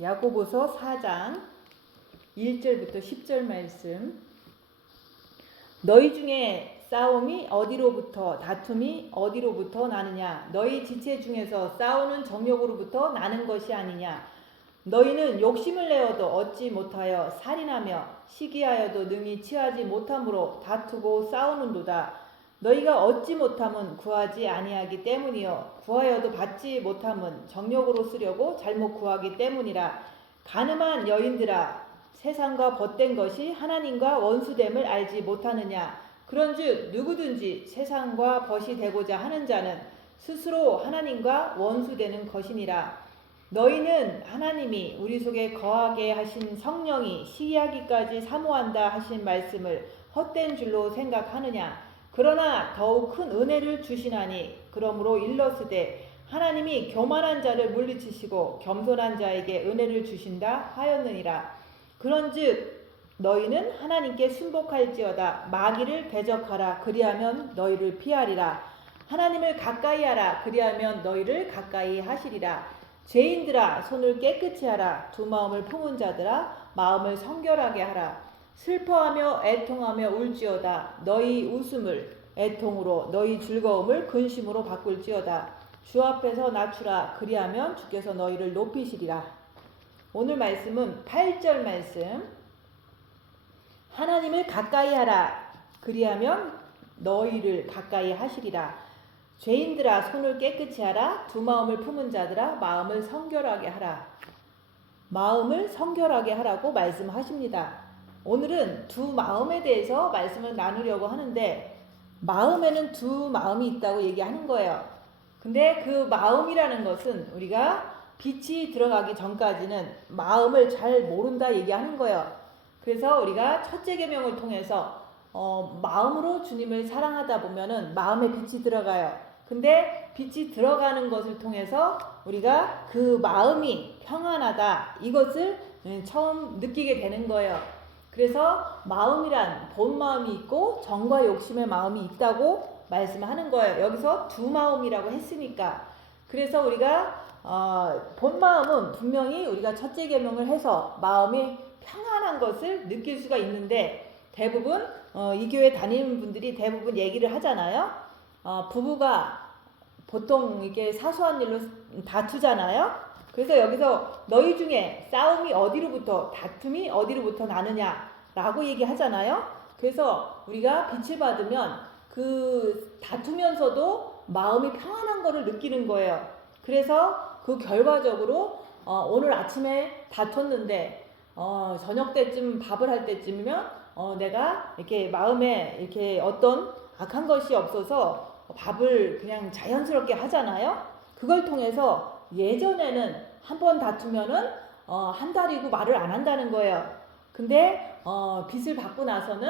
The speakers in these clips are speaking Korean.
야고보서 4장 1절부터 10절 말씀. 너희 중에 싸움이 어디로부터 다툼이 어디로부터 나느냐? 너희 지체 중에서 싸우는 정욕으로부터 나는 것이 아니냐? 너희는 욕심을 내어도 얻지 못하여 살인하며 시기하여도 능히 취하지 못함으로 다투고 싸우는도다. 너희가 얻지 못함은 구하지 아니하기 때문이요 구하여도 받지 못함은 정욕으로 쓰려고 잘못 구하기 때문이라. 가늠한 여인들아, 세상과 벗된 것이 하나님과 원수됨을 알지 못하느냐? 그런즉 누구든지 세상과 벗이 되고자 하는 자는 스스로 하나님과 원수되는 것이니라. 너희는 하나님이 우리 속에 거하게 하신 성령이 시기하기까지 사모한다 하신 말씀을 헛된 줄로 생각하느냐? 그러나 더욱 큰 은혜를 주시나니 그러므로 일러스되 하나님이 교만한 자를 물리치시고 겸손한 자에게 은혜를 주신다 하였느니라. 그런즉 너희는 하나님께 순복할지어다. 마귀를 대적하라. 그리하면 너희를 피하리라. 하나님을 가까이 하라. 그리하면 너희를 가까이 하시리라. 죄인들아, 손을 깨끗이 하라. 두 마음을 품은 자들아, 마음을 성결하게 하라. 슬퍼하며 애통하며 울지어다. 너희 웃음을 애통으로, 너희 즐거움을 근심으로 바꿀지어다. 주 앞에서 낮추라. 그리하면 주께서 너희를 높이시리라. 오늘 말씀은 8절 말씀. 하나님을 가까이 하라. 그리하면 너희를 가까이 하시리라. 죄인들아, 손을 깨끗이 하라. 두 마음을 품은 자들아, 마음을 성결하게 하라. 마음을 성결하게 하라고 말씀하십니다. 오늘은 두 마음에 대해서 말씀을 나누려고 하는데, 마음에는 두 마음이 있다고 얘기하는 거예요. 근데 그 마음이라는 것은 우리가 빛이 들어가기 전까지는 마음을 잘 모른다 얘기하는 거예요. 그래서 우리가 첫째 계명을 통해서 마음으로 주님을 사랑하다 보면은 마음에 빛이 들어가요. 근데 빛이 들어가는 것을 통해서 우리가 그 마음이 평안하다, 이것을 처음 느끼게 되는 거예요. 그래서 마음이란 본 마음이 있고 정과 욕심의 마음이 있다고 말씀하는 거예요. 여기서 두 마음이라고 했으니까. 그래서 우리가 본 마음은 분명히 우리가 첫째 계명을 해서 마음이 평안한 것을 느낄 수가 있는데, 대부분 이 교회 다니는 분들이 대부분 얘기를 하잖아요. 부부가 보통 이게 사소한 일로 다투잖아요. 그래서 여기서 너희 중에 싸움이 어디로부터, 다툼이 어디로부터 나느냐 라고 얘기하잖아요. 그래서 우리가 빛을 받으면 그 다투면서도 마음이 평안한 거를 느끼는 거예요. 그래서 그 결과적으로 오늘 아침에 다퉜는데 저녁 때쯤 밥을 할 때쯤이면 내가 이렇게 마음에 이렇게 어떤 악한 것이 없어서 밥을 그냥 자연스럽게 하잖아요. 그걸 통해서 예전에는 한 번 다투면은 한 달이고 말을 안 한다는 거예요. 근데 빚을 받고 나서는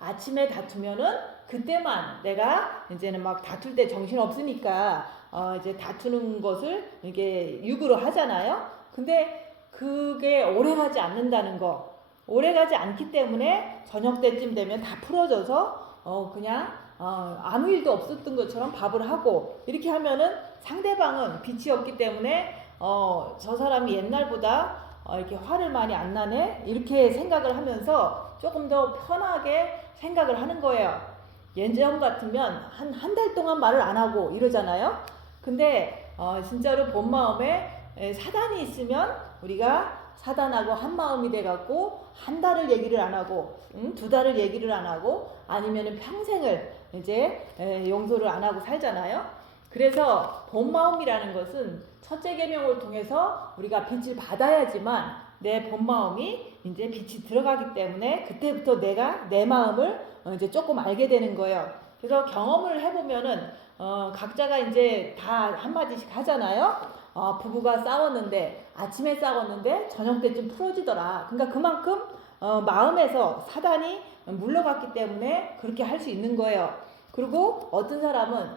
아침에 다투면은 그때만 내가 이제는 막 다툴 때 정신 없으니까 이제 다투는 것을 이게 육으로 하잖아요. 근데 그게 오래가지 않는다는 거. 오래가지 않기 때문에 저녁 때쯤 되면 다 풀어져서 그냥 아무 일도 없었던 것처럼 밥을 하고, 이렇게 하면은 상대방은 빛이 없기 때문에 저 사람이 옛날보다 이렇게 화를 많이 안 나네, 이렇게 생각을 하면서 조금 더 편하게 생각을 하는 거예요. 예전 같으면 한 달 동안 말을 안 하고 이러잖아요. 근데 진짜로 본 마음에 사단이 있으면 우리가 사단하고 한 마음이 돼갖고 한 달을 얘기를 안 하고 두 달을 얘기를 안 하고 아니면은 평생을 이제 용서를 안 하고 살잖아요. 그래서 본 마음이라는 것은 첫째 계명을 통해서 우리가 빛을 받아야지만 내 본 마음이 이제 빛이 들어가기 때문에 그때부터 내가 내 마음을 이제 조금 알게 되는 거예요. 그래서 경험을 해보면은 각자가 이제 다 한마디씩 하잖아요. 부부가 싸웠는데 아침에 싸웠는데 저녁 때쯤 풀어지더라. 그러니까 그만큼 마음에서 사단이 물러갔기 때문에 그렇게 할 수 있는 거예요. 그리고 어떤 사람은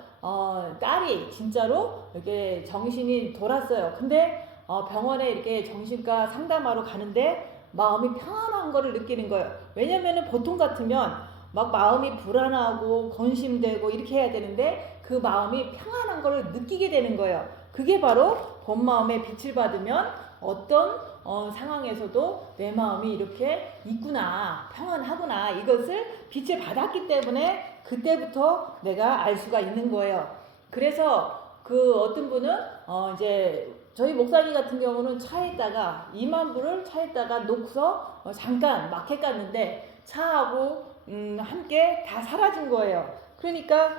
딸이 진짜로 이렇게 정신이 돌았어요. 근데 병원에 이렇게 정신과 상담하러 가는데 마음이 평안한 거를 느끼는 거예요. 왜냐면은 보통 같으면 막 마음이 불안하고 건심되고 이렇게 해야 되는데 그 마음이 평안한 거를 느끼게 되는 거예요. 그게 바로 본 마음의 빛을 받으면 어떤 상황에서도 내 마음이 이렇게 있구나, 평안하구나, 이것을 빛을 받았기 때문에 그때부터 내가 알 수가 있는 거예요. 그래서 그 어떤 분은 이제 저희 목사님 같은 경우는 차에다가 2만 불을 차에다가 놓고서 잠깐 마켓 갔는데 차하고 함께 다 사라진 거예요. 그러니까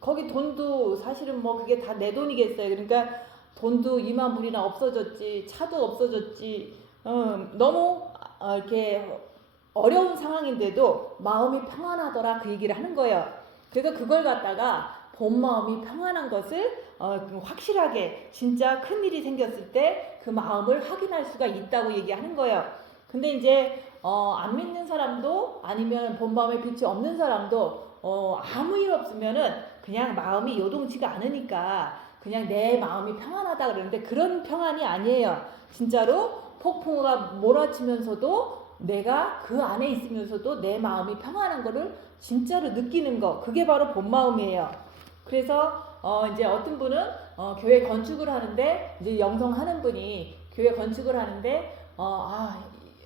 거기 돈도 사실은 뭐 그게 다 내 돈이겠어요. 그러니까 돈도 2만 불이나 없어졌지, 차도 없어졌지, 너무 이렇게 어려운 상황인데도 마음이 평안하더라, 그 얘기를 하는 거예요. 그래서 그걸 갖다가 본 마음이 평안한 것을 확실하게 진짜 큰 일이 생겼을 때 그 마음을 확인할 수가 있다고 얘기하는 거예요. 근데 이제 안 믿는 사람도 아니면 본 마음의 빛이 없는 사람도 아무 일 없으면은 그냥 마음이 요동치가 않으니까 그냥 내 마음이 평안하다 그러는데 그런 평안이 아니에요. 진짜로 폭풍우가 몰아치면서도 내가 그 안에 있으면서도 내 마음이 평안한 거를 진짜로 느끼는 거, 그게 바로 본 마음이에요. 그래서 이제 어떤 분은 교회 건축을 하는데 이제 영성하는 분이 교회 건축을 하는데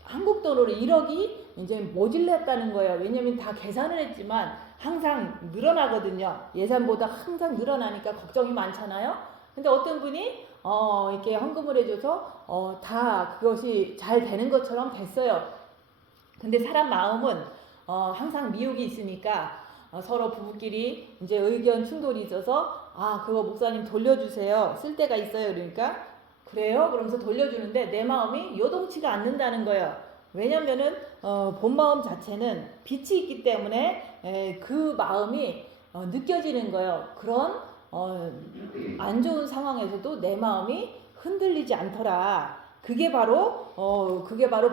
한국 돈으로 1억이 이제 모질랐다는 거예요. 왜냐면 다 계산을 했지만 항상 늘어나거든요. 예산보다 항상 늘어나니까 걱정이 많잖아요. 근데 어떤 분이 이렇게 헌금을 해줘서 다 그것이 잘 되는 것처럼 됐어요. 근데 사람 마음은 항상 미혹이 있으니까 서로 부부끼리 이제 의견 충돌이 있어서 그거 목사님 돌려주세요. 쓸 데가 있어요. 그러니까 그래요? 그러면서 돌려주는데 내 마음이 요동치가 않는다는 거예요. 왜냐면은 본 마음 자체는 빛이 있기 때문에 그 마음이 느껴지는 거예요. 그런 안 좋은 상황에서도 내 마음이 흔들리지 않더라. 그게 바로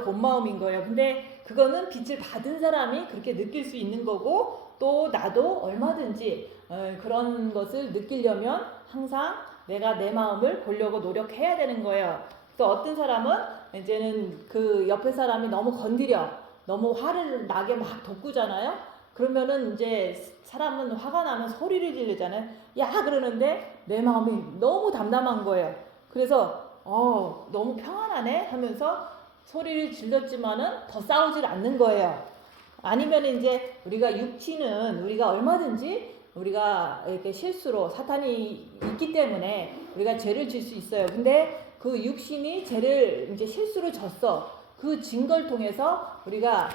본 마음인 거예요. 근데 그거는 빛을 받은 사람이 그렇게 느낄 수 있는 거고, 또 나도 얼마든지 그런 것을 느끼려면 항상 내가 내 마음을 보려고 노력해야 되는 거예요. 또 어떤 사람은 이제는 그 옆에 사람이 너무 건드려, 너무 화를 나게 막 돋구잖아요. 그러면은 이제 사람은 화가 나면 소리를 지르잖아요. 야, 그러는데 내 마음이 너무 담담한 거예요. 그래서 너무 평안하네 하면서 소리를 질렀지만은 더 싸우질 않는 거예요. 아니면 이제 우리가 육체는 우리가 얼마든지 우리가 이렇게 실수로 사탄이 있기 때문에 우리가 죄를 질 수 있어요. 근데 그 육신이 죄를 이제 실수로 졌어. 그 증거를 통해서 우리가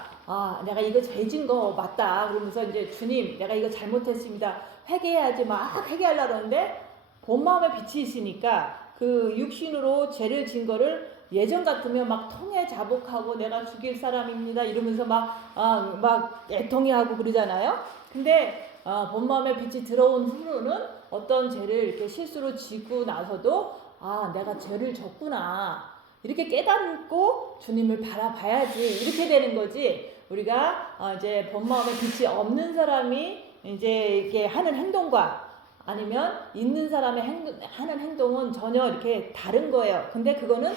내가 이거 죄진 거 맞다. 그러면서 이제 주님, 내가 이거 잘못했습니다. 회개해야지 막 회개하려고 그러는데 본 마음에 빛이 있으니까 그 육신으로 죄를 진 거를 예전 같으면 막 통해 자복하고 내가 죽일 사람입니다 이러면서 막 애통해하고 그러잖아요. 근데 본 마음에 빛이 들어온 후로는 어떤 죄를 이렇게 실수로 지고 나서도 내가 죄를 졌구나 이렇게 깨닫고 주님을 바라봐야지 이렇게 되는 거지. 우리가 이제 본 마음에 빛이 없는 사람이 이제 이렇게 하는 행동과 아니면 있는 사람의 하는 행동은 전혀 이렇게 다른 거예요. 근데 그거는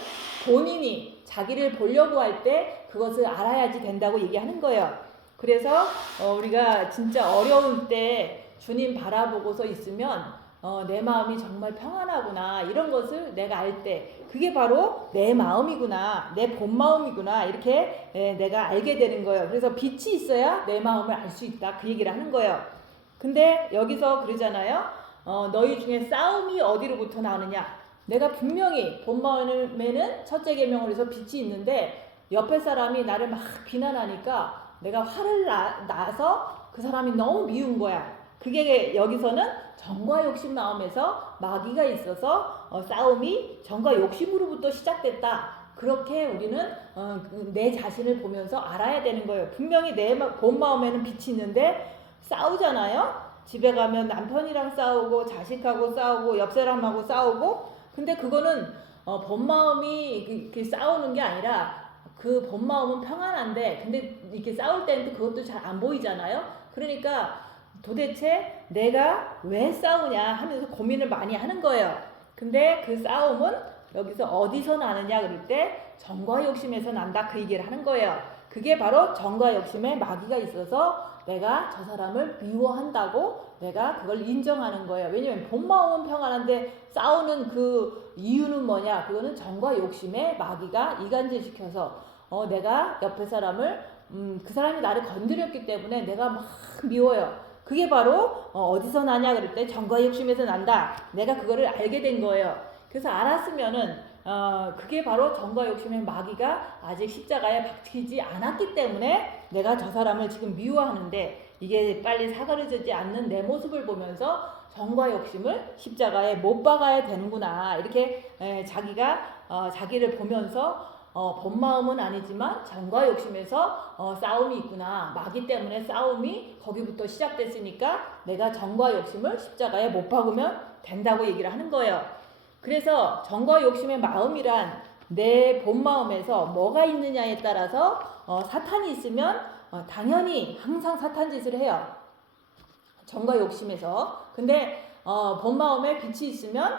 본인이 자기를 보려고 할 때 그것을 알아야지 된다고 얘기하는 거예요. 그래서 우리가 진짜 어려울 때 주님 바라보고서 있으면 내 마음이 정말 평안하구나 이런 것을 내가 알 때 그게 바로 내 마음이구나, 내 본 마음이구나 이렇게 내가 알게 되는 거예요. 그래서 빛이 있어야 내 마음을 알 수 있다 그 얘기를 하는 거예요. 근데 여기서 그러잖아요. 너희 중에 싸움이 어디로부터 나느냐? 내가 분명히 본 마음에는 첫째 계명을 해서 빛이 있는데 옆에 사람이 나를 막 비난하니까 내가 화를 나서 그 사람이 너무 미운 거야. 그게 여기서는 정과 욕심 마음에서 마귀가 있어서 싸움이 정과 욕심으로부터 시작됐다. 그렇게 우리는 내 자신을 보면서 알아야 되는 거예요. 분명히 내 본 마음에는 빛이 있는데 싸우잖아요. 집에 가면 남편이랑 싸우고 자식하고 싸우고 옆 사람하고 싸우고. 근데 그거는 본 마음이 이렇게 싸우는 게 아니라 그 본 마음은 평안한데 근데 이렇게 싸울 때는 또 그것도 잘 안 보이잖아요. 그러니까 도대체 내가 왜 싸우냐 하면서 고민을 많이 하는 거예요. 근데 그 싸움은 여기서 어디서 나느냐 그럴 때 정과 욕심에서 난다 그 얘기를 하는 거예요. 그게 바로 정과 욕심에 마귀가 있어서 내가 저 사람을 미워한다고 내가 그걸 인정하는 거예요. 왜냐면 본 마음은 평안한데 싸우는 그 이유는 뭐냐? 그거는 정과 욕심에 마귀가 이간질시켜서 내가 옆에 사람을 그 사람이 나를 건드렸기 때문에 내가 막 미워요. 그게 바로 어디서 나냐 그럴 때 정과 욕심에서 난다. 내가 그거를 알게 된 거예요. 그래서 알았으면은 그게 바로 정과 욕심의 마귀가 아직 십자가에 박히지 않았기 때문에 내가 저 사람을 지금 미워하는데 이게 빨리 사그러지지 않는 내 모습을 보면서 정과 욕심을 십자가에 못 박아야 되는구나. 이렇게 자기가 자기를 보면서 본 마음은 아니지만 정과 욕심에서 싸움이 있구나. 마귀 때문에 싸움이 거기부터 시작됐으니까 내가 정과 욕심을 십자가에 못 박으면 된다고 얘기를 하는 거예요. 그래서 정과 욕심의 마음이란 내 본 마음에서 뭐가 있느냐에 따라서 사탄이 있으면 당연히 항상 사탄 짓을 해요. 정과 욕심에서. 근데 본 마음에 빛이 있으면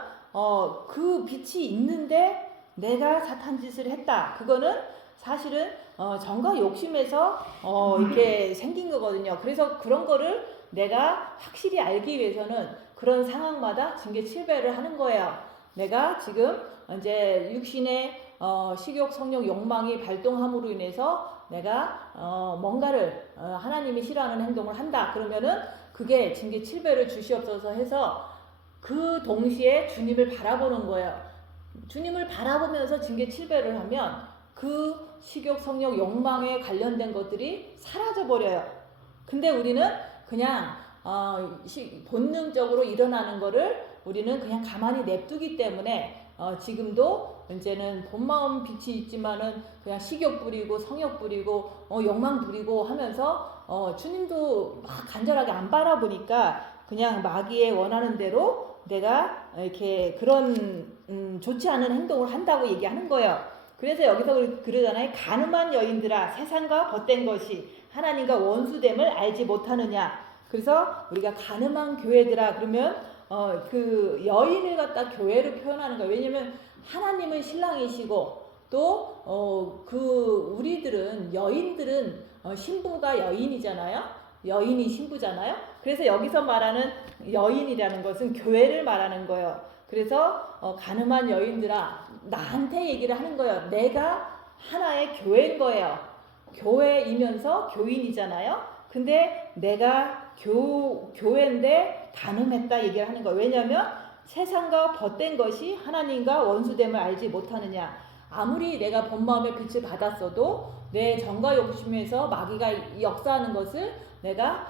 그 빛이 있는데 내가 사탄 짓을 했다. 그거는 사실은 정과 욕심에서 이렇게 생긴 거거든요. 그래서 그런 거를 내가 확실히 알기 위해서는 그런 상황마다 징계 7배를 하는 거예요. 내가 지금 이제 육신의 식욕, 성욕, 욕망이 발동함으로 인해서 내가 뭔가를 하나님이 싫어하는 행동을 한다. 그러면은 그게 징계 7배를 주시옵소서 해서 그 동시에 주님을 바라보는 거예요. 주님을 바라보면서 징계 7배를 하면 그 식욕, 성욕, 욕망에 관련된 것들이 사라져 버려요. 근데 우리는 그냥 본능적으로 일어나는 거를 우리는 그냥 가만히 냅두기 때문에 지금도 이제는 본마음 빛이 있지만은 그냥 식욕 부리고 성욕 부리고 욕망 부리고 하면서 주님도 막 간절하게 안 바라보니까 그냥 마귀의 원하는 대로 내가 이렇게 그런 좋지 않은 행동을 한다고 얘기하는 거예요. 그래서 여기서 그러잖아요. 가늠한 여인들아 세상과 벗된 것이 하나님과 원수됨을 알지 못하느냐. 그래서 우리가 가늠한 교회들아 그러면 그 여인을 갖다 교회로 표현하는 거예요. 왜냐면 하나님은 신랑이시고 또 그 우리들은 여인들은 신부가 여인이잖아요. 여인이 신부잖아요. 그래서 여기서 말하는 여인이라는 것은 교회를 말하는 거예요. 그래서 가늠한 여인들아 나한테 얘기를 하는 거예요. 내가 하나의 교회인 거예요. 교회이면서 교인이잖아요. 근데 내가 교회인데 가늠했다 얘기를 하는 거예요. 왜냐하면 세상과 벗된 것이 하나님과 원수됨을 알지 못하느냐. 아무리 내가 본 마음의 빛을 받았어도 내 정과 욕심에서 마귀가 역사하는 것을 내가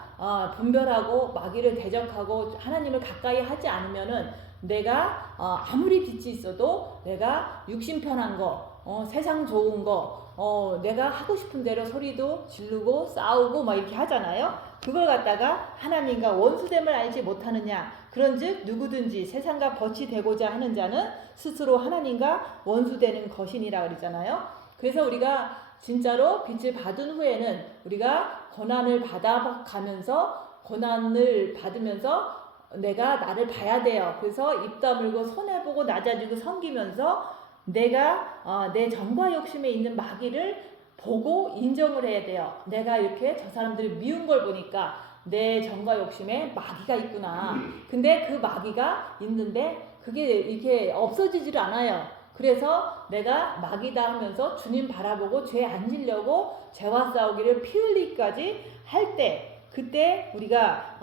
분별하고 마귀를 대적하고 하나님을 가까이 하지 않으면은 내가 아무리 빛이 있어도 내가 육신 편한 거, 세상 좋은 거, 내가 하고 싶은 대로 소리도 지르고 싸우고 막 이렇게 하잖아요. 그걸 갖다가 하나님과 원수됨을 알지 못하느냐. 그런즉 누구든지 세상과 벗이 되고자 하는 자는 스스로 하나님과 원수되는 것이니라 그러잖아요. 그래서 우리가 진짜로 빛을 받은 후에는 우리가 고난을 받아가면서 고난을 받으면서 내가 나를 봐야 돼요. 그래서 입 다물고 손해보고 낮아지고 섬기면서 내가 내 정과 욕심에 있는 마귀를 보고 인정을 해야 돼요. 내가 이렇게 저 사람들이 미운 걸 보니까 내 정과 욕심에 마귀가 있구나. 근데 그 마귀가 있는데 그게 이렇게 없어지질 않아요. 그래서 내가 마귀다 하면서 주님 바라보고 죄 안 지려고 죄와 싸우기를 피 흘리기까지 할 때 그때 우리가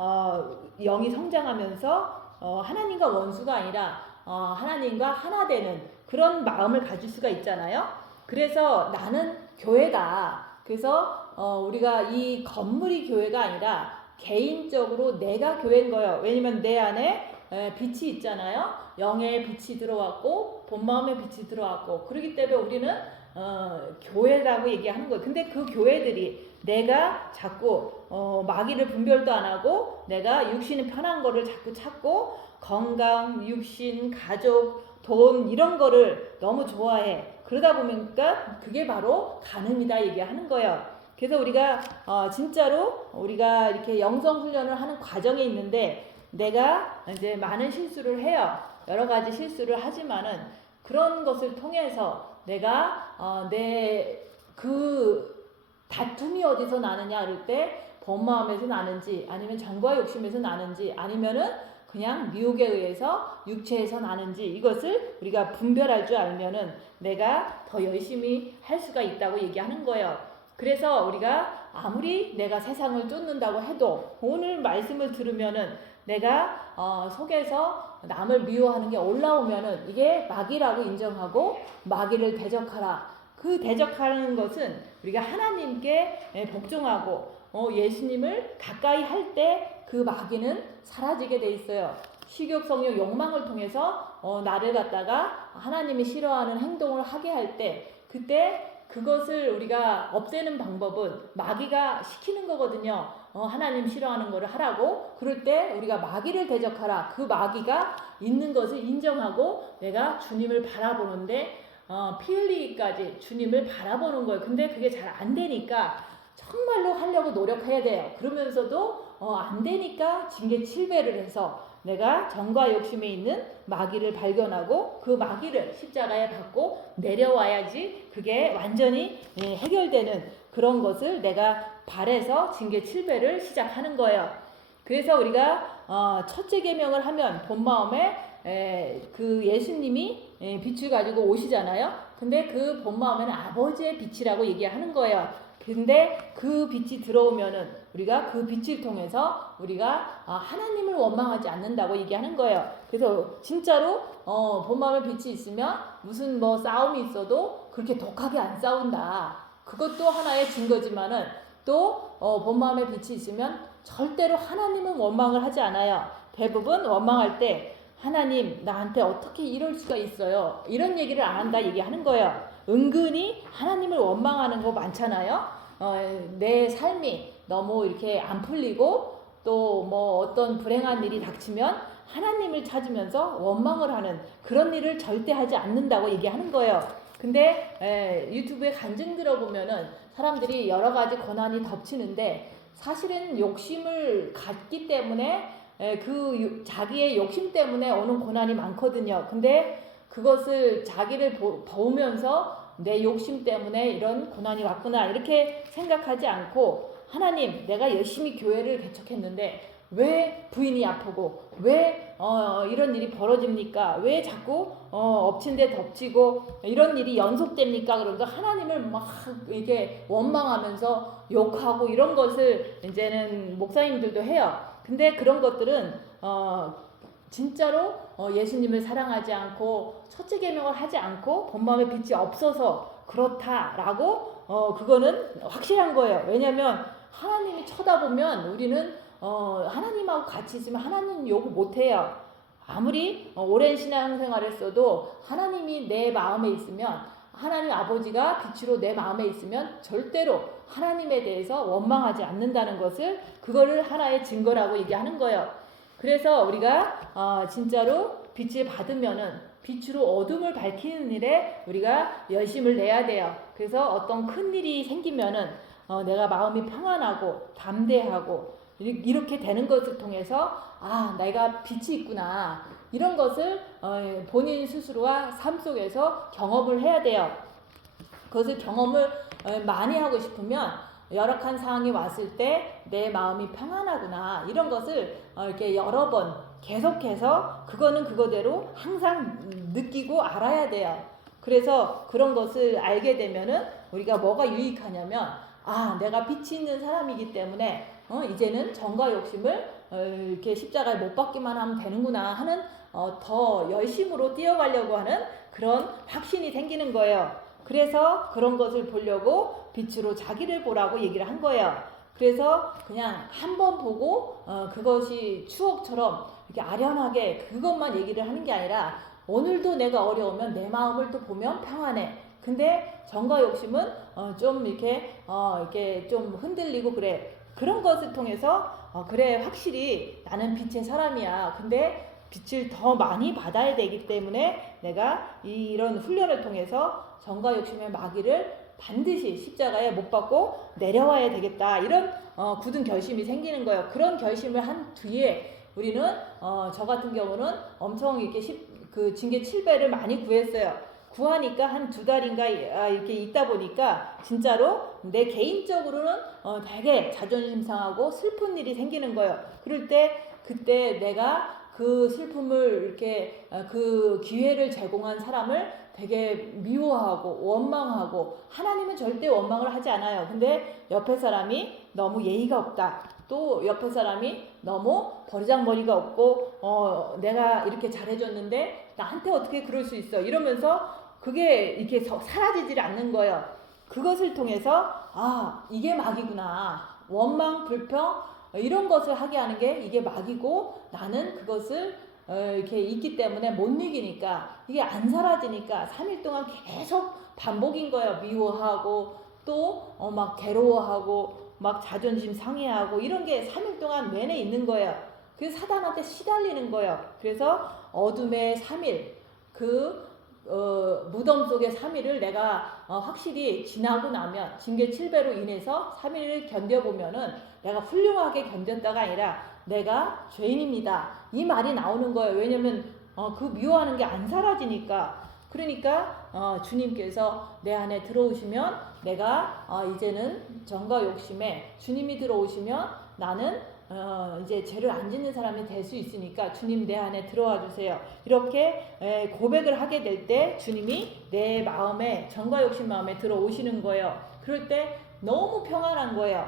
영이 성장하면서 하나님과 원수가 아니라 하나님과 하나 되는 그런 마음을 가질 수가 있잖아요. 그래서 나는 교회다. 그래서 우리가 이 건물이 교회가 아니라 개인적으로 내가 교회인 거예요. 왜냐면 내 안에 빛이 있잖아요. 영의 빛이 들어왔고 본마음의 빛이 들어왔고 그렇기 때문에 우리는 교회라고 얘기하는 거예요. 근데 그 교회들이 내가 자꾸 마귀를 분별도 안 하고 내가 육신이 편한 거를 자꾸 찾고 건강, 육신, 가족, 돈 이런 거를 너무 좋아해. 그러다 보니까 그게 바로 간음이다 얘기하는 거예요. 그래서 우리가 진짜로 우리가 이렇게 영성 훈련을 하는 과정에 있는데 내가 이제 많은 실수를 해요. 여러 가지 실수를 하지만은 그런 것을 통해서 내가 내 그 다툼이 어디서 나느냐 그럴 때 본마음에서 나는지 아니면 정과 욕심에서 나는지 아니면은 그냥 미혹에 의해서 육체에서 나는지 이것을 우리가 분별할 줄 알면은 내가 더 열심히 할 수가 있다고 얘기하는 거예요. 그래서 우리가 아무리 내가 세상을 쫓는다고 해도 오늘 말씀을 들으면은 내가 속에서 남을 미워하는 게 올라오면은 이게 마귀라고 인정하고 마귀를 대적하라. 그 대적하는 것은 우리가 하나님께 복종하고 예수님을 가까이 할 때 그 마귀는 사라지게 돼 있어요. 식욕, 성욕, 욕망을 통해서 나를 갖다가 하나님이 싫어하는 행동을 하게 할 때 그때 그것을 우리가 없애는 방법은 마귀가 시키는 거거든요. 하나님 싫어하는 거를 하라고. 그럴 때 우리가 마귀를 대적하라. 그 마귀가 있는 것을 인정하고 내가 주님을 바라보는데 피 흘리기까지 주님을 바라보는 거예요. 근데 그게 잘 안 되니까 정말로 하려고 노력해야 돼요. 그러면서도 안 되니까 징계 7배를 해서 내가 정과 욕심에 있는 마귀를 발견하고 그 마귀를 십자가에 받고 내려와야지 그게 완전히 해결되는 그런 것을 내가 바래서 징계 7배를 시작하는 거예요. 그래서 우리가 첫째 계명을 하면 본 마음에 그 예수님이 빛을 가지고 오시잖아요. 근데 그 본 마음에는 아버지의 빛이라고 얘기하는 거예요. 근데 그 빛이 들어오면은 우리가 그 빛을 통해서 우리가 하나님을 원망하지 않는다고 얘기하는 거예요. 그래서 진짜로 본 마음에 빛이 있으면 무슨 뭐 싸움이 있어도 그렇게 독하게 안 싸운다. 그것도 하나의 증거지만은 또 본 마음에 빛이 있으면 절대로 하나님은 원망을 하지 않아요. 대부분 원망할 때 하나님 나한테 어떻게 이럴 수가 있어요. 이런 얘기를 안 한다 얘기하는 거예요. 은근히 하나님을 원망하는 거 많잖아요. 내 삶이 너무 이렇게 안 풀리고 또 뭐 어떤 불행한 일이 닥치면 하나님을 찾으면서 원망을 하는 그런 일을 절대 하지 않는다고 얘기하는 거예요. 근데 유튜브에 간증 들어보면은 사람들이 여러 가지 고난이 덮치는데 사실은 욕심을 갖기 때문에 그 자기의 욕심 때문에 오는 고난이 많거든요. 근데 그것을 자기를 보면서 내 욕심 때문에 이런 고난이 왔구나 이렇게 생각하지 않고 하나님 내가 열심히 교회를 개척했는데 왜 부인이 아프고 왜 이런 일이 벌어집니까? 왜 자꾸 엎친 데 덮치고 이런 일이 연속됩니까? 그러니까 하나님을 막 이렇게 원망하면서 욕하고 이런 것을 이제는 목사님들도 해요. 근데 그런 것들은 진짜로 예수님을 사랑하지 않고 첫째 계명을 하지 않고 본 마음에 빛이 없어서 그렇다라고 그거는 확실한 거예요. 왜냐하면 하나님이 쳐다보면 우리는 하나님하고 같이 있으면 하나님 요구 못해요. 아무리 오랜 신앙생활을 했어도 하나님이 내 마음에 있으면 하나님 아버지가 빛으로 내 마음에 있으면 절대로 하나님에 대해서 원망하지 않는다는 것을 그거를 하나의 증거라고 얘기하는 거예요. 그래서 우리가 진짜로 빛을 받으면은 빛으로 어둠을 밝히는 일에 우리가 열심을 내야 돼요. 그래서 어떤 큰 일이 생기면은 내가 마음이 평안하고 담대하고 이렇게 되는 것을 통해서 내가 빛이 있구나 이런 것을 본인 스스로와 삶 속에서 경험을 해야 돼요. 그것을 경험을 많이 하고 싶으면 열악한 상황이 왔을 때 내 마음이 평안하구나 이런 것을 이렇게 여러 번 계속해서 그거는 그거대로 항상 느끼고 알아야 돼요. 그래서 그런 것을 알게 되면은 우리가 뭐가 유익하냐면 내가 빛이 있는 사람이기 때문에 이제는 정과 욕심을 이렇게 십자가에 못 박기만 하면 되는구나 하는 더 열심으로 뛰어가려고 하는 그런 확신이 생기는 거예요. 그래서 그런 것을 보려고 빛으로 자기를 보라고 얘기를 한 거예요. 그래서 그냥 한 번 보고 그것이 추억처럼 이렇게 아련하게 그것만 얘기를 하는 게 아니라 오늘도 내가 어려우면 내 마음을 또 보면 평안해. 근데 정과 욕심은 좀 이렇게 좀 흔들리고 그래. 그런 것을 통해서 그래 확실히 나는 빛의 사람이야. 근데 빛을 더 많이 받아야 되기 때문에 내가 이런 훈련을 통해서 정과 욕심의 마귀를 반드시 십자가에 못 박고 내려와야 되겠다. 이런 굳은 결심이 생기는 거예요. 그런 결심을 한 뒤에 우리는 저 같은 경우는 엄청 이렇게 그 징계 7배를 많이 구했어요. 구하니까 한 2달인가 이렇게 있다 보니까 진짜로 내 개인적으로는 되게 자존심 상하고 슬픈 일이 생기는 거예요. 그럴 때 그때 내가 그 슬픔을 이렇게 그 기회를 제공한 사람을 되게 미워하고 원망하고, 하나님은 절대 원망을 하지 않아요. 근데 옆에 사람이 너무 예의가 없다, 또 옆에 사람이 너무 버르장머리가 없고 내가 이렇게 잘해줬는데 나한테 어떻게 그럴 수 있어, 이러면서 그게 이렇게 사라지질 않는 거예요. 그것을 통해서 이게 마귀구나, 원망, 불평 이런 것을 하게 하는 게 이게 마귀고, 나는 그것을 이렇게 있기 때문에 못 이기니까 이게 안 사라지니까 3일 동안 계속 반복인 거예요. 미워하고 또 막 괴로워하고 막 자존심 상해하고 이런 게 3일 동안 내내 있는 거예요. 그래서 사단한테 시달리는 거예요. 그래서 어둠의 3일, 그 무덤 속의 3일을 내가 확실히 지나고 나면, 징계 7배로 인해서 3일을 견뎌보면은 내가 훌륭하게 견뎠다가 아니라 내가 죄인입니다, 이 말이 나오는 거예요. 왜냐면 그 미워하는 게 안 사라지니까. 그러니까 주님께서 내 안에 들어오시면 내가 이제는 정과 욕심에, 주님이 들어오시면 나는 이제 죄를 안 짓는 사람이 될 수 있으니까 주님 내 안에 들어와 주세요, 이렇게 고백을 하게 될 때 주님이 내 마음에, 정과 욕심 마음에 들어오시는 거예요. 그럴 때 너무 평안한 거예요.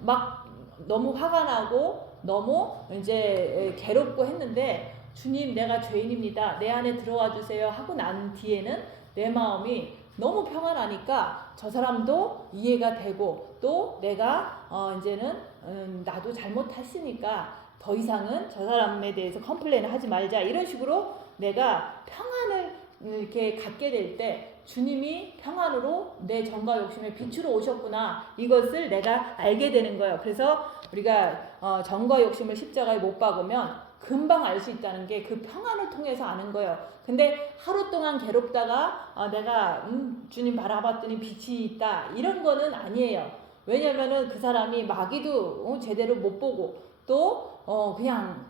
막 너무 화가 나고 너무 이제 괴롭고 했는데, 주님 내가 죄인입니다, 내 안에 들어와 주세요 하고 난 뒤에는 내 마음이 너무 평안하니까 저 사람도 이해가 되고, 또 내가 이제는 나도 잘못했으니까 더 이상은 저 사람에 대해서 컴플레인을 하지 말자, 이런 식으로 내가 평안을 이렇게 갖게 될 때 주님이 평안으로 내 정과 욕심의 빛으로 오셨구나, 이것을 내가 알게 되는 거예요. 그래서 우리가 정과 욕심을 십자가에 못 박으면 금방 알 수 있다는 게 그 평안을 통해서 아는 거예요. 근데 하루 동안 괴롭다가 내가 주님 바라봤더니 빛이 있다, 이런 거는 아니에요. 왜냐면은 그 사람이 마귀도 제대로 못 보고, 또 그냥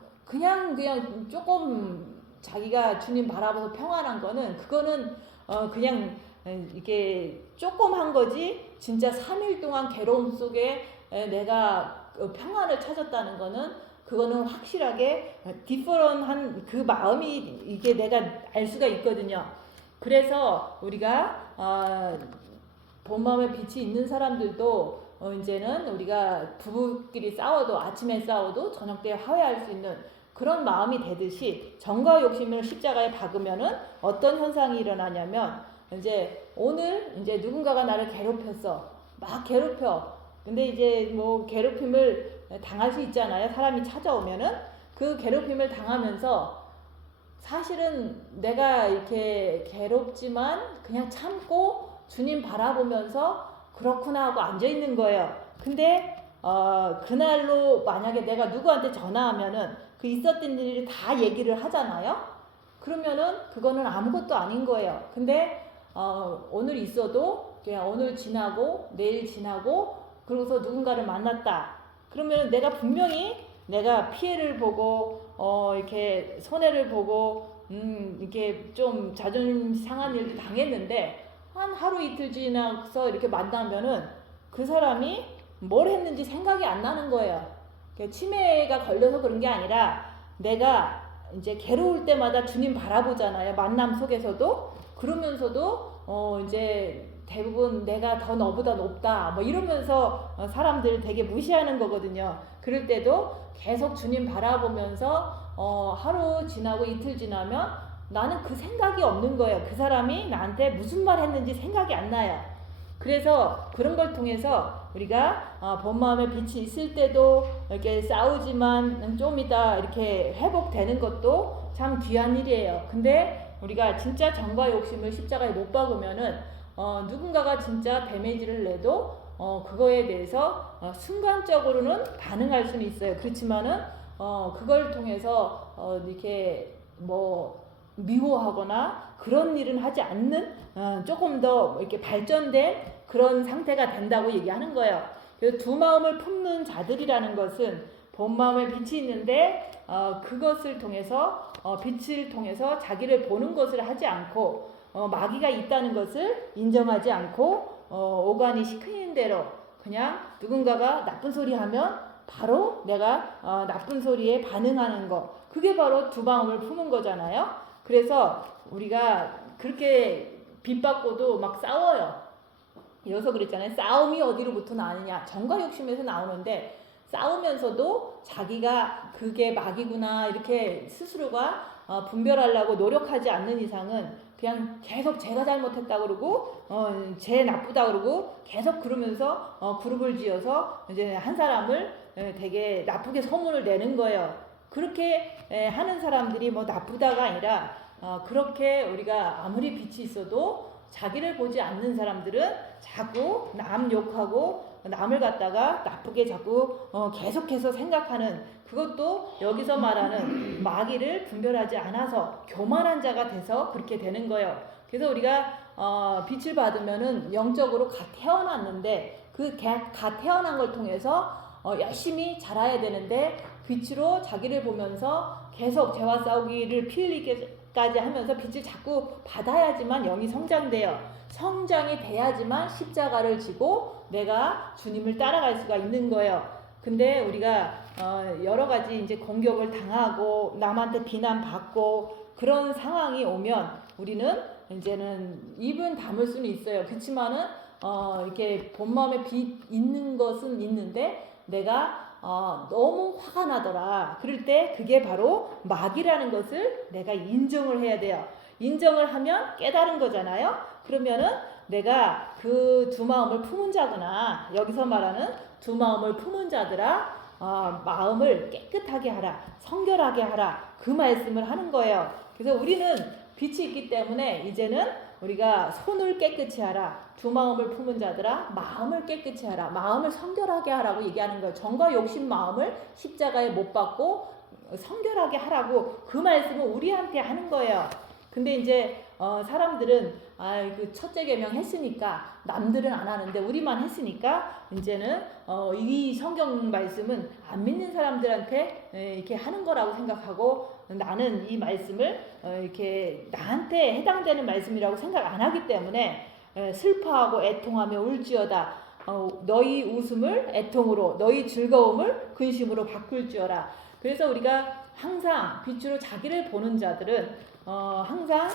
조금 자기가 주님 바라봐서 평안한 거는, 그거는 그냥 이게 조금 한 거지, 진짜 3일 동안 괴로움 속에 내가 평안을 찾았다는 거는, 그거는 확실하게 디퍼런한 그 마음이 이게 내가 알 수가 있거든요. 그래서 우리가 본 마음에 빛이 있는 사람들도 이제는 우리가 부부끼리 싸워도, 아침에 싸워도 저녁 때 화해할 수 있는 그런 마음이 되듯이, 정과 욕심을 십자가에 박으면은 어떤 현상이 일어나냐면, 이제 오늘 이제 누군가가 나를 괴롭혔어, 막 괴롭혀. 근데 이제 뭐 괴롭힘을 당할 수 있잖아요. 사람이 찾아오면은 그 괴롭힘을 당하면서 사실은 내가 이렇게 괴롭지만 그냥 참고 주님 바라보면서 그렇구나 하고 앉아 있는 거예요. 근데 그날로 만약에 내가 누구한테 전화하면은 그 있었던 일을 다 얘기를 하잖아요. 그러면은 그거는 아무것도 아닌 거예요. 근데 오늘 있어도 그냥 오늘 지나고 내일 지나고 그러고서 누군가를 만났다, 그러면 내가 분명히 내가 피해를 보고 이렇게 손해를 보고 이렇게 좀 자존심 상한 일도 당했는데, 한 하루 이틀 지나서 이렇게 만나면은 그 사람이 뭘 했는지 생각이 안 나는 거예요. 치매가 걸려서 그런 게 아니라 내가 이제 괴로울 때마다 주님 바라보잖아요. 만남 속에서도. 그러면서도 이제 대부분 내가 더 너보다 높다 뭐 이러면서 사람들 되게 무시하는 거거든요. 그럴 때도 계속 주님 바라보면서 하루 지나고 이틀 지나면 나는 그 생각이 없는 거예요. 그 사람이 나한테 무슨 말 했는지 생각이 안 나요. 그래서 그런 걸 통해서 우리가 본 마음에 빛이 있을 때도 이렇게 싸우지만 좀 이따 이렇게 회복되는 것도 참 귀한 일이에요. 근데 우리가 진짜 정과 욕심을 십자가에 못 박으면은 누군가가 진짜 데미지를 내도 그거에 대해서 순간적으로는 반응할 수는 있어요. 그렇지만은 그걸 통해서 이렇게 뭐 미워하거나 그런 일은 하지 않는 조금 더 이렇게 발전된 그런 상태가 된다고 얘기하는 거예요. 그래서 두 마음을 품는 자들이라는 것은 본 마음에 빛이 있는데 그것을 통해서 빛을 통해서 자기를 보는 것을 하지 않고 마귀가 있다는 것을 인정하지 않고 오간이 시키는 대로 그냥 누군가가 나쁜 소리 하면 바로 내가 나쁜 소리에 반응하는 거, 그게 바로 두 마음을 품은 거잖아요. 그래서 우리가 그렇게 빚받고도 막 싸워요. 여기서 그랬잖아요. 싸움이 어디로부터 나느냐, 정과 욕심에서 나오는데, 싸우면서도 자기가 그게 마귀구나 이렇게 스스로가 분별하려고 노력하지 않는 이상은 그냥 계속 제가 잘못했다 그러고 쟤 나쁘다 그러고 계속 그러면서 그룹을 지어서 이제 한 사람을 되게 나쁘게 소문을 내는 거예요. 그렇게 하는 사람들이 뭐 나쁘다가 아니라 그렇게 우리가 아무리 빛이 있어도 자기를 보지 않는 사람들은 자꾸 남 욕하고 남을 갖다가 나쁘게 자꾸 계속해서 생각하는, 그것도 여기서 말하는 마귀를 분별하지 않아서 교만한 자가 돼서 그렇게 되는 거예요. 그래서 우리가 빛을 받으면은 영적으로 갓 태어났는데 그 갓 태어난 걸 통해서 열심히 자라야 되는데, 빛으로 자기를 보면서 계속 죄와 싸우기를 피 흘리기까지 하면서 빛을 자꾸 받아야지만 영이 성장돼요. 성장이 돼야지만 십자가를 지고 내가 주님을 따라갈 수가 있는 거예요. 근데 우리가 여러 가지 이제 공격을 당하고 남한테 비난받고 그런 상황이 오면 우리는 이제는 입은 다물 수는 있어요. 그렇지만은 이렇게 본 마음에 빛 있는 것은 있는데 내가 너무 화가 나더라. 그럴 때 그게 바로 마귀라는 것을 내가 인정을 해야 돼요. 인정을 하면 깨달은 거잖아요. 그러면은 내가 그 두 마음을 품은 자구나. 여기서 말하는 두 마음을 품은 자들아, 마음을 깨끗하게 하라, 성결하게 하라, 그 말씀을 하는 거예요. 그래서 우리는 빛이 있기 때문에 이제는 우리가 손을 깨끗이 하라, 두 마음을 품은 자들아 마음을 깨끗이 하라, 마음을 성결하게 하라고 얘기하는 거예요. 정과 욕심 마음을 십자가에 못 박고 성결하게 하라고 그 말씀을 우리한테 하는 거예요. 근데 이제 사람들은 그 첫째 계명 했으니까 남들은 안 하는데 우리만 했으니까 이제는 이 성경 말씀은 안 믿는 사람들한테 이렇게 하는 거라고 생각하고, 나는 이 말씀을 이렇게 나한테 해당되는 말씀이라고 생각 안 하기 때문에 슬퍼하고 애통하며 울지어다. 너희 웃음을 애통으로, 너희 즐거움을 근심으로 바꿀지어라. 그래서 우리가 항상 빛으로 자기를 보는 자들은 항상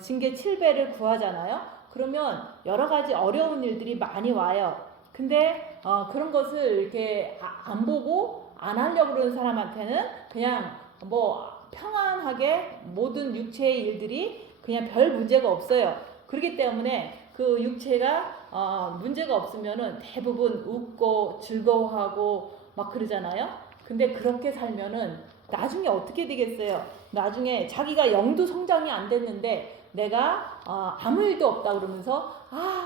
징계 7배를 구하잖아요. 그러면 여러 가지 어려운 일들이 많이 와요. 근데 그런 것을 이렇게 안 보고 안 하려고 그러는 사람한테는 그냥 뭐 평안하게 모든 육체의 일들이 그냥 별 문제가 없어요. 그렇기 때문에 그 육체가 문제가 없으면은 대부분 웃고 즐거워하고 막 그러잖아요. 근데 그렇게 살면은 나중에 어떻게 되겠어요? 나중에 자기가 영도 성장이 안 됐는데 내가 아무 일도 없다 그러면서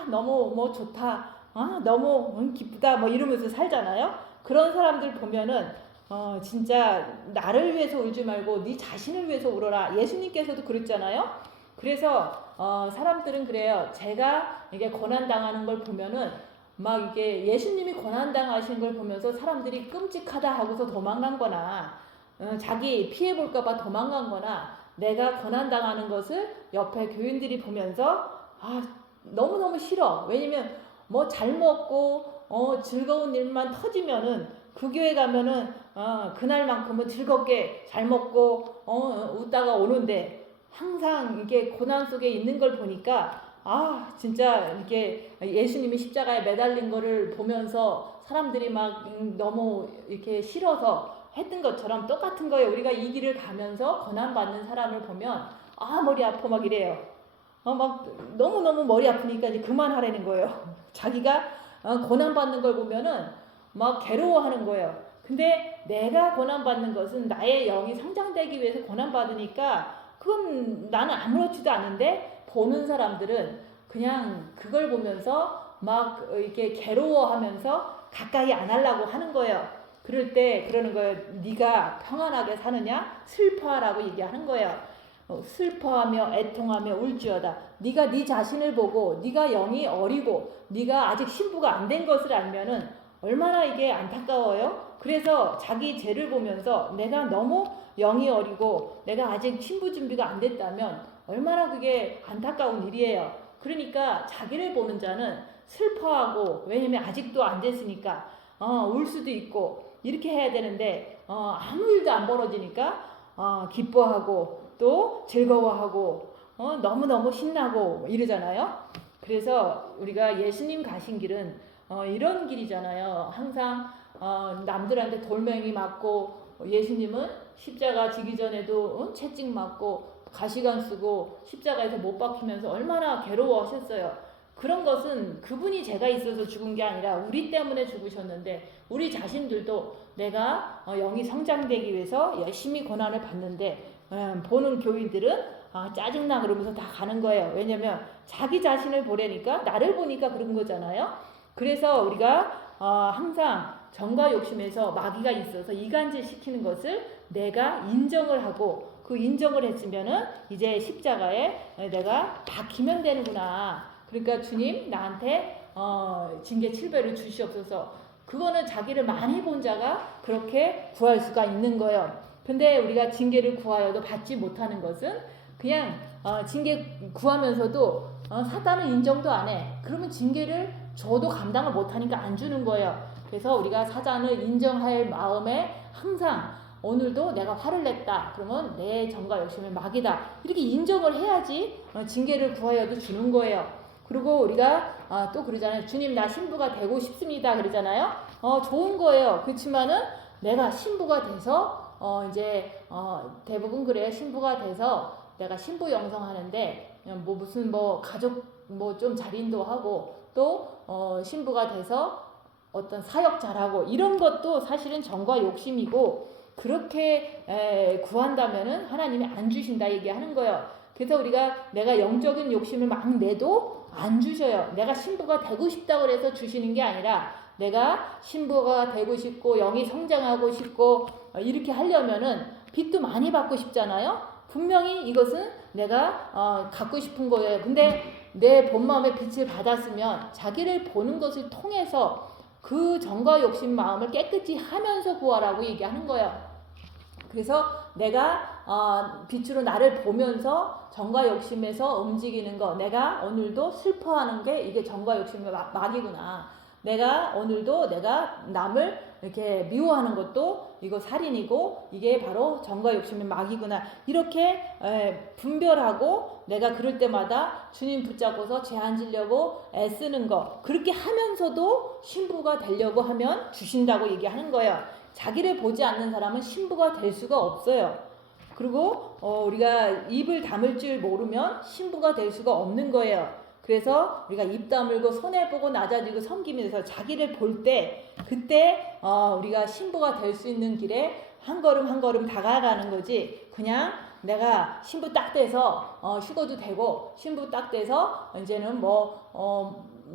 너무 뭐 좋다, 너무 기쁘다 뭐 이러면서 살잖아요. 그런 사람들 보면은 진짜 나를 위해서 울지 말고 네 자신을 위해서 울어라. 예수님께서도 그랬잖아요. 그래서 사람들은 그래요. 제가 이게 고난 당하는 걸 보면은 막 이게 예수님이 고난 당하신 걸 보면서 사람들이 끔찍하다 하고서 도망간 거나 자기 피해 볼까봐 도망간 거나, 내가 고난 당하는 것을 옆에 교인들이 보면서 너무너무 싫어. 왜냐면 뭐 잘 먹고 즐거운 일만 터지면은 그 교회 가면은 그날만큼은 즐겁게 잘 먹고 웃다가 오는데, 항상 이게 고난 속에 있는 걸 보니까 진짜 이게 예수님이 십자가에 매달린 거를 보면서 사람들이 막 너무 이렇게 싫어서 했던 것처럼 똑같은 거예요. 우리가 이 길을 가면서 고난받는 사람을 보면 머리 아파 막 이래요. 막 너무너무 머리 아프니까 이제 그만하라는 거예요. 자기가 고난받는 걸 보면은 막 괴로워하는 거예요. 근데 내가 고난받는 것은 나의 영이 성장되기 위해서 고난받으니까 그건 나는 아무렇지도 않은데, 보는 사람들은 그냥 그걸 보면서 막 이렇게 괴로워하면서 가까이 안 하려고 하는 거예요. 그럴 때 그러는 거예요. 네가 평안하게 사느냐? 슬퍼하라고 얘기하는 거예요. 슬퍼하며 애통하며 울지어다. 네가 네 자신을 보고 네가 영이 어리고 네가 아직 신부가 안 된 것을 알면은 얼마나 이게 안타까워요. 그래서 자기 죄를 보면서 내가 너무 영이 어리고 내가 아직 신부 준비가 안 됐다면 얼마나 그게 안타까운 일이에요. 그러니까 자기를 보는 자는 슬퍼하고, 왜냐면 아직도 안 됐으니까 울 수도 있고 이렇게 해야 되는데 아무 일도 안 벌어지니까 기뻐하고 또 즐거워하고 너무너무 신나고 이러잖아요. 그래서 우리가 예수님 가신 길은 이런 길이잖아요. 항상 남들한테 돌멩이 맞고, 예수님은 십자가 지기 전에도 채찍 맞고 가시관 쓰고 십자가에서 못 박히면서 얼마나 괴로워하셨어요. 그런 것은 그분이 죄가 있어서 죽은 게 아니라 우리 때문에 죽으셨는데, 우리 자신들도 내가 영이 성장되기 위해서 열심히 고난을 받는데 보는 교인들은 짜증나 그러면서 다 가는 거예요. 왜냐면 자기 자신을 보려니까, 나를 보니까 그런 거잖아요. 그래서 우리가 항상 정과 욕심에서 마귀가 있어서 이간질 시키는 것을 내가 인정을 하고, 그 인정을 했으면은 이제 십자가에 내가 박히면 되는구나. 그러니까 주님 나한테 징계 7배를 주시옵소서. 그거는 자기를 많이 본 자가 그렇게 구할 수가 있는 거예요. 근데 우리가 징계를 구하여도 받지 못하는 것은 그냥 징계 구하면서도 사단은 인정도 안 해. 그러면 징계를 줘도 감당을 못하니까 안 주는 거예요. 그래서 우리가 사단을 인정할 마음에 항상, 오늘도 내가 화를 냈다 그러면 내 정과 욕심의 마귀다 이렇게 인정을 해야지 징계를 구하여도 주는 거예요. 그리고 우리가 또 그러잖아요. 주님 나 신부가 되고 싶습니다 그러잖아요. 좋은 거예요. 그렇지만은 내가 신부가 돼서 이제 대부분 그래요. 신부가 돼서 내가 신부 영성하는데 무슨 가족 좀 잘 인도하고 또 신부가 돼서 어떤 사역 잘하고 이런 것도 사실은 정과 욕심이고, 그렇게 구한다면은 하나님이 안 주신다 얘기하는 거예요. 그래서 우리가 내가 영적인 욕심을 막 내도 안 주셔요. 내가 신부가 되고 싶다고 해서 주시는 게 아니라, 내가 신부가 되고 싶고 영이 성장하고 싶고 이렇게 하려면은 빚도 많이 받고 싶잖아요. 분명히 이것은 내가 갖고 싶은 거예요. 근데 내 본 마음의 빛을 받았으면 자기를 보는 것을 통해서 그 정과 욕심 마음을 깨끗이 하면서 구하라고 얘기하는 거예요. 그래서 내가 빛으로 나를 보면서 정과 욕심에서 움직이는 거, 내가 오늘도 슬퍼하는 게 이게 정과 욕심의 막이구나. 내가 오늘도 내가 남을 이렇게 미워하는 것도 이거 살인이고 이게 바로 정과 욕심의 막이구나. 이렇게 분별하고 내가 그럴 때마다 주님 붙잡고서 죄 안 지려고 애쓰는 거, 그렇게 하면서도 신부가 되려고 하면 주신다고 얘기하는 거예요. 자기를 보지 않는 사람은 신부가 될 수가 없어요. 그리고 우리가 입을 다물 줄 모르면 신부가 될 수가 없는 거예요. 그래서 우리가 입 다물고 손해보고 낮아지고 섬기면서 자기를 볼 때, 그때 우리가 신부가 될 수 있는 길에 한 걸음 한 걸음 다가가는 거지, 그냥 내가 신부 딱 돼서 휴거도 되고 신부 딱 돼서 이제는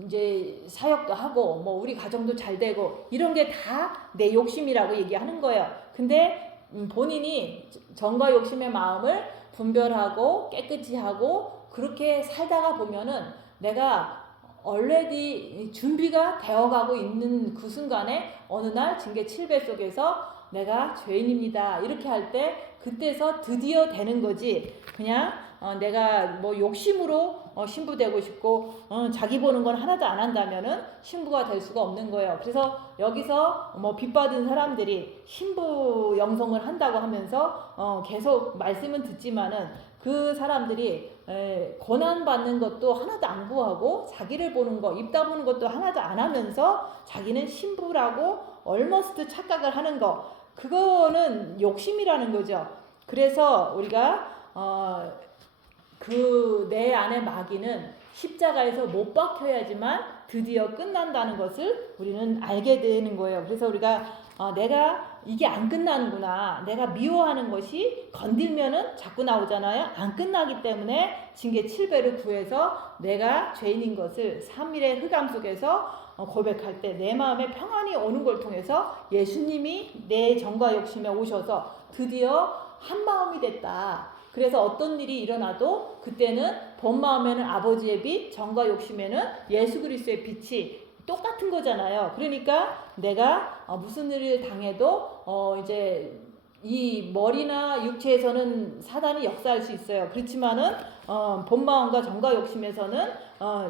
이제 사역도 하고 우리 가정도 잘 되고 이런 게 다 내 욕심이라고 얘기하는 거예요. 근데 본인이 정과 욕심의 마음을 분별하고 깨끗이 하고 그렇게 살다가 보면은 내가 already 준비가 되어가고 있는 그 순간에 어느 날 징계 7배 속에서 내가 죄인입니다 이렇게 할 때, 그때서 드디어 되는 거지. 그냥 내가 욕심으로 신부 되고 싶고 자기 보는 건 하나도 안 한다면은 신부가 될 수가 없는 거예요. 그래서 여기서 빚 받은 사람들이 신부 영성을 한다고 하면서 계속 말씀은 듣지만은 그 사람들이 고난 받는 것도 하나도 안 구하고 자기를 보는 거, 입 다무는 것도 하나도 안 하면서 자기는 신부라고 얼머스트 착각을 하는 거, 그거는 욕심이라는 거죠. 그래서 우리가 그 내 안의 마귀는 십자가에서 못 박혀야지만 드디어 끝난다는 것을 우리는 알게 되는 거예요. 그래서 우리가 내가 이게 안 끝나는구나, 내가 미워하는 것이 건들면은 자꾸 나오잖아요. 안 끝나기 때문에 징계 7배를 구해서 내가 죄인인 것을 3일의 흑암 속에서 고백할 때 내 마음에 평안이 오는 걸 통해서 예수님이 내 정과 욕심에 오셔서 드디어 한 마음이 됐다. 그래서 어떤 일이 일어나도 그때는 본 마음에는 아버지의 빛, 정과 욕심에는 예수 그리스도의 빛이 똑같은 거잖아요. 그러니까 내가 무슨 일을 당해도 이제 이 머리나 육체에서는 사단이 역사할 수 있어요. 그렇지만은 본 마음과 정과 욕심에서는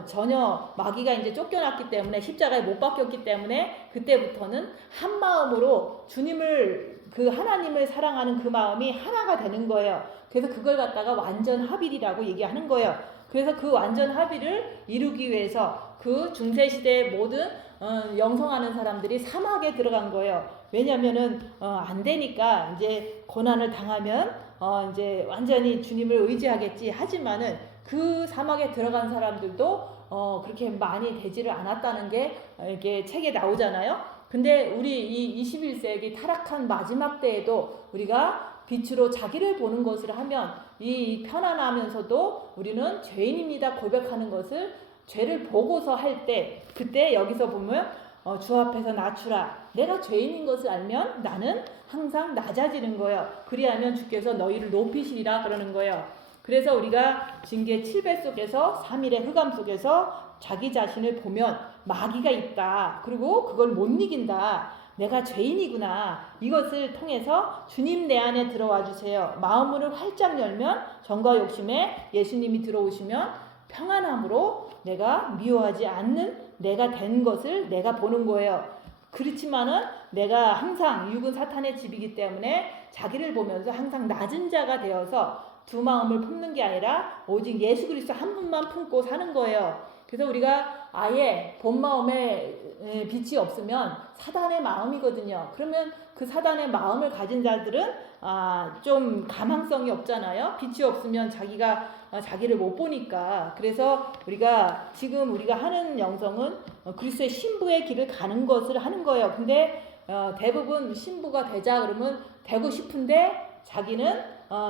전혀 마귀가 이제 쫓겨났기 때문에 십자가에 못 박혔기 때문에 그때부터는 한 마음으로 주님을 그 하나님을 사랑하는 그 마음이 하나가 되는 거예요. 그래서 그걸 갖다가 완전 합일이라고 얘기하는 거예요. 그래서 그 완전 합일을 이루기 위해서 그 중세 시대의 모든 영성하는 사람들이 사막에 들어간 거예요. 왜냐면은 안 되니까 이제 고난을 당하면 이제 완전히 주님을 의지하겠지 하지만은 그 사막에 들어간 사람들도 그렇게 많이 되지를 않았다는 게 이게 책에 나오잖아요. 근데 우리 이 21세기 타락한 마지막 때에도 우리가 빛으로 자기를 보는 것을 하면 이 편안하면서도 우리는 죄인입니다 고백하는 것을 죄를 보고서 할 때 그때 여기서 보면 주 앞에서 낮추라. 내가 죄인인 것을 알면 나는 항상 낮아지는 거예요. 그리하면 주께서 너희를 높이시리라 그러는 거예요. 그래서 우리가 징계 7배 속에서 3일의 흑암 속에서 자기 자신을 보면 마귀가 있다. 그리고 그걸 못 이긴다. 내가 죄인이구나. 이것을 통해서 주님 내 안에 들어와 주세요. 마음을 활짝 열면 정과 욕심에 예수님이 들어오시면 평안함으로 내가 미워하지 않는 내가 된 것을 내가 보는 거예요. 그렇지만은 내가 항상 육은 사탄의 집이기 때문에 자기를 보면서 항상 낮은 자가 되어서 두 마음을 품는 게 아니라 오직 예수 그리스도 한 분만 품고 사는 거예요. 그래서 우리가 아예 본 마음에 빛이 없으면 사단의 마음이거든요. 그러면 그 사단의 마음을 가진 자들은 좀 가망성이 없잖아요. 빛이 없으면 자기가 자기를 못 보니까. 그래서 우리가 지금 우리가 하는 영성은 그리스도의 신부의 길을 가는 것을 하는 거예요. 근데 대부분 신부가 되자 그러면 되고 싶은데 자기는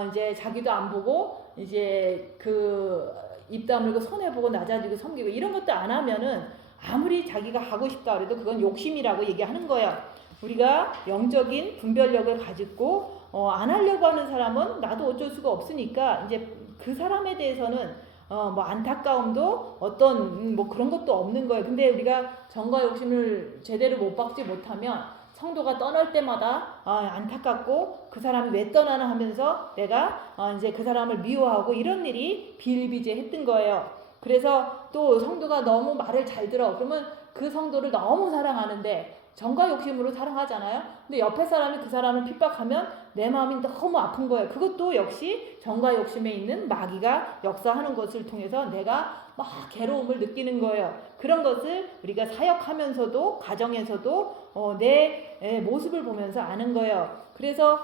이제 자기도 안 보고 이제 그 입 다물고 손해 보고 낮아지고 섬기고 이런 것도 안 하면은 아무리 자기가 하고 싶다 그래도 그건 욕심이라고 얘기하는 거예요. 우리가 영적인 분별력을 가지고 안 하려고 하는 사람은 나도 어쩔 수가 없으니까 이제 그 사람에 대해서는 뭐 안타까움도 어떤 뭐 그런 것도 없는 거예요. 근데 우리가 정과 욕심을 제대로 못 박지 못하면 성도가 떠날 때마다 안타깝고 그 사람이 왜 떠나나 하면서 내가 이제 그 사람을 미워하고 이런 일이 비일비재했던 거예요. 그래서 또 성도가 너무 말을 잘 들어. 그러면 그 성도를 너무 사랑하는데 정과 욕심으로 사랑하잖아요. 근데 옆에 사람이 그 사람을 핍박하면 내 마음이 너무 아픈 거예요. 그것도 역시 정과 욕심에 있는 마귀가 역사하는 것을 통해서 내가 막 괴로움을 느끼는 거예요. 그런 것을 우리가 사역하면서도 가정에서도 내 모습을 보면서 아는 거예요. 그래서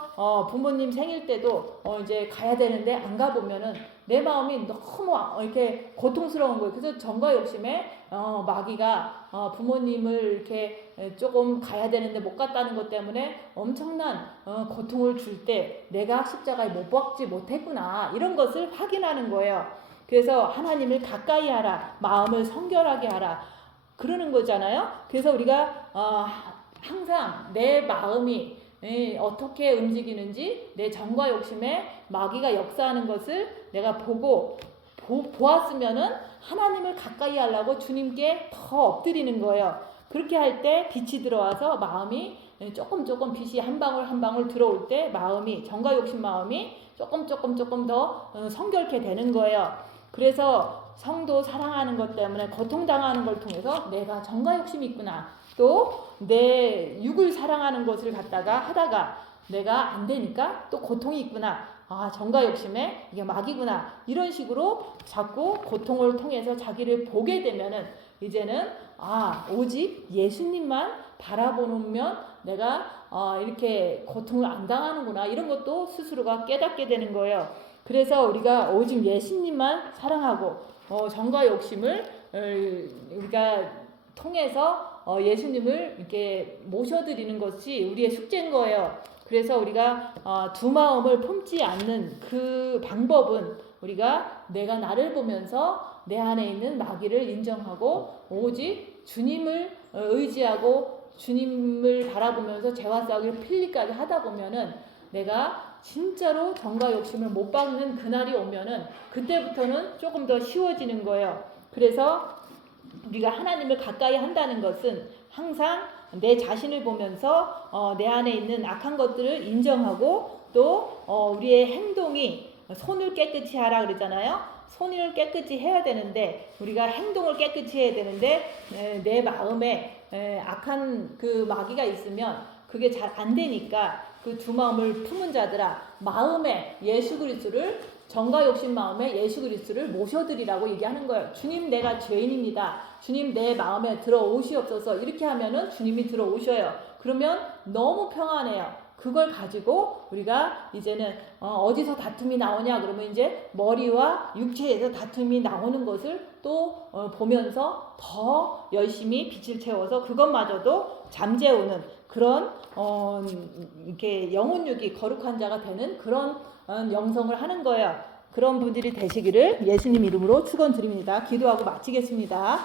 부모님 생일 때도 이제 가야 되는데 안 가보면은 내 마음이 너무 이렇게 고통스러운 거예요. 그래서 정과 욕심에 마귀가 부모님을 이렇게 조금 가야 되는데 못 갔다는 것 때문에 엄청난 고통을 줄 때 내가 십자가에 못 박지 못했구나 이런 것을 확인하는 거예요. 그래서 하나님을 가까이 하라, 마음을 성결하게 하라 그러는 거잖아요. 그래서 우리가 항상 내 마음이 어떻게 움직이는지 내 정과 욕심에 마귀가 역사하는 것을 내가 보고 보았으면은 하나님을 가까이 하려고 주님께 더 엎드리는 거예요. 그렇게 할 때 빛이 들어와서 마음이 조금 빛이 한 방울 한 방울 들어올 때 마음이 정과 욕심 마음이 조금 더 성결케 되는 거예요. 그래서 성도 사랑하는 것 때문에 고통당하는 걸 통해서 내가 정과 욕심이 있구나. 또 내 육을 사랑하는 것을 갖다가 하다가 내가 안 되니까 또 고통이 있구나. 정과 욕심에 이게 마귀구나. 이런 식으로 자꾸 고통을 통해서 자기를 보게 되면은 이제는 오직 예수님만 바라보면 내가 이렇게 고통을 안 당하는구나. 이런 것도 스스로가 깨닫게 되는 거예요. 그래서 우리가 오직 예수님만 사랑하고 정과 욕심을 우리가 통해서 예수님을 이렇게 모셔드리는 것이 우리의 숙제인 거예요. 그래서 우리가 두 마음을 품지 않는 그 방법은 우리가 내가 나를 보면서 내 안에 있는 마귀를 인정하고 오직 주님을 의지하고 주님을 바라보면서 죄와 싸우기를 필리까지 하다 보면은 내가 진짜로 정과 욕심을 못 박는 그날이 오면은 그때부터는 조금 더 쉬워지는 거예요. 그래서 우리가 하나님을 가까이 한다는 것은 항상 내 자신을 보면서 내 안에 있는 악한 것들을 인정하고 또 우리의 행동이 손을 깨끗이 하라 그러잖아요. 손을 깨끗이 해야 되는데 우리가 행동을 깨끗이 해야 되는데 내 마음에 악한 그 마귀가 있으면 그게 잘 안 되니까 그 두 마음을 품은 자들아 마음에 예수 그리스도를 정과 욕심 마음에 예수 그리스도를 모셔드리라고 얘기하는 거예요. 주님 내가 죄인입니다. 주님 내 마음에 들어오시옵소서. 이렇게 하면은 주님이 들어오셔요. 그러면 너무 평안해요. 그걸 가지고 우리가 이제는 어디서 다툼이 나오냐 그러면 이제 머리와 육체에서 다툼이 나오는 것을 또 보면서 더 열심히 빛을 채워서 그것마저도 잠재우는 그런 이렇게 영혼육이 거룩한 자가 되는 그런 영성을 하는 거예요. 그런 분들이 되시기를 예수님 이름으로 축원드립니다. 기도하고 마치겠습니다.